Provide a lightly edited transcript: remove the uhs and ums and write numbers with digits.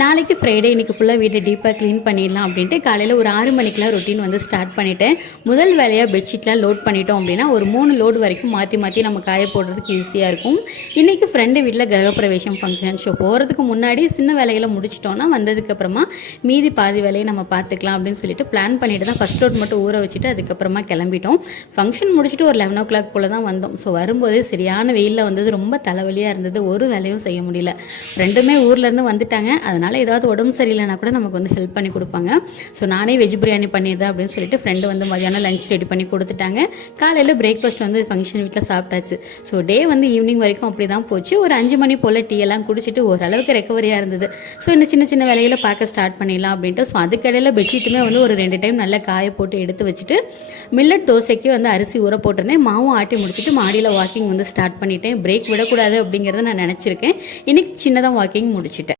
நாளைக்கு ஃப்ரைடே, இன்றைக்கி ஃபுல்லாக வீட்டை டீப்பாக க்ளீன் பண்ணிடலாம் அப்படின்ட்டு காலையில் ஒரு 6 மணிக்கெலாம் ரொட்டீன் வந்து ஸ்டார்ட் பண்ணிட்டேன். முதல் வேலையாக பெட்ஷீட்லாம் லோட் பண்ணிட்டோம் அப்படின்னா ஒரு 3 லோடு வரைக்கும் மாற்றி நம்ம காய போடுறதுக்கு ஈஸியாக இருக்கும். இன்றைக்கி ஃப்ரெண்டு வீட்டில் கிரகப்பிரவேசம் ஃபங்க்ஷன். ஷோ போகிறதுக்கு முன்னாடி சின்ன வேலைகளை முடிச்சிட்டோன்னா வந்ததுக்கப்புறமா மீதி பாதி வேலையை நம்ம பார்த்துக்கலாம் அப்படின்னு சொல்லிட்டு பிளான் பண்ணிட்டு தான் ஃபஸ்ட் லோட் மட்டும் ஊற வச்சுட்டு அதுக்கப்புறமா கிளம்பிட்டோம். ஃபங்க்ஷன் முடிச்சுட்டு ஒரு 11 o'clock போல் தான் வந்தோம். ஸோ வரும்போதே சரியான வெயிலில் வந்தது, ரொம்ப தலைவலியாக இருந்தது, ஒரு வேலையும் செய்ய முடியல. ஃப்ரெண்டுமே ஊர்லேருந்து வந்துட்டாங்க, அதனால் ஏதாவது உடம்பு சரியில்லைனா கூட நமக்கு வந்து ஹெல்ப் பண்ணி கொடுப்பாங்க. ஸோ நானே வெஜ் பிரியாணி பண்ணிடுறேன் அப்படின்னு சொல்லிட்டு ஃப்ரெண்டு வந்து மதியானம் லஞ்ச் ரெடி பண்ணி கொடுத்துட்டாங்க. காலையில் பிரேக்ஃபாஸ்ட் வந்து ஃபங்க்ஷன் வீட்டில் சாப்பிட்டாச்சு. ஸோ டே வந்து ஈவினிங் வரைக்கும் அப்படி தான் போச்சு. ஒரு 5 மணி போல் டீ எல்லாம் குடிச்சிட்டு ஓரளவுக்கு ரெக்கவரியாக இருந்தது. ஸோ இந்த சின்ன வேலைகளை பார்க்க ஸ்டார்ட் பண்ணிடலாம் அப்படின்ட்டு. ஸோ அதுக்கடையில் பெட்ஷீட்டுமே வந்து ஒரு 2 டைம் நல்லா காய போட்டு எடுத்து வச்சுட்டு மில்லட் தோசைக்கு வந்து அரிசி ஊற போட்டிருந்தேன். மாவும் ஆட்டி முடிச்சுட்டு மாடியில் வாக்கிங் வந்து ஸ்டார்ட் பண்ணிட்டேன். பிரேக் விடக்கூடாது அப்படிங்கிறத நான் நினச்சிருக்கேன். இன்னைக்கு சின்னதாக வாக்கிங் முடிச்சிட்டேன்.